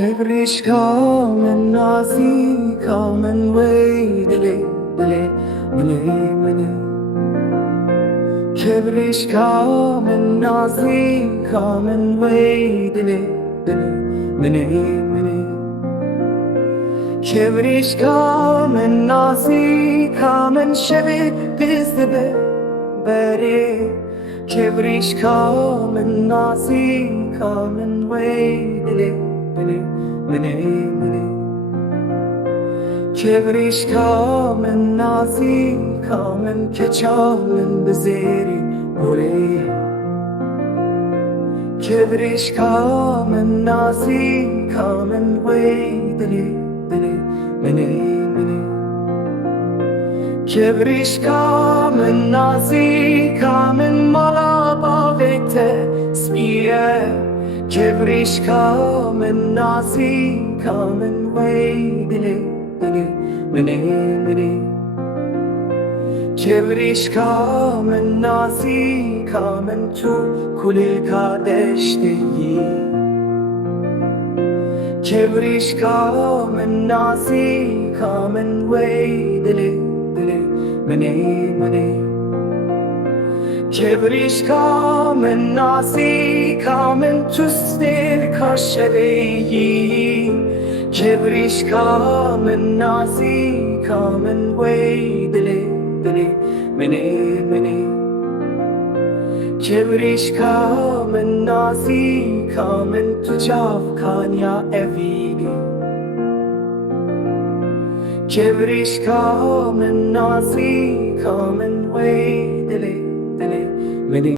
Kevrîşka min nazika min wê dilê dilê minê Kevrîşka min nazika min wê dilê dilê minê Kevrîşka min nazika min şevê dibe beriyê Kevrîşka min nazika min wê dilê minê Kevrîşka min nazika min keça min zêrê porê Kevrîşka min nazika min wê dilê minê Kevrîşka min nazika min mala bavê te spîye Kevrîşka min nazika min wê dilê minê Kevrîşka min nazika min tu kulîlka deştê Kevrîşka min nazika min wê dilê minê Kevrîşka min nazika min tu stêrka şevê Kevrîşka min nazika min wê dilê minê Kevrîşka min nazika min tu çavkaniya evînê Kevrîşka min nazika min wê dilê minê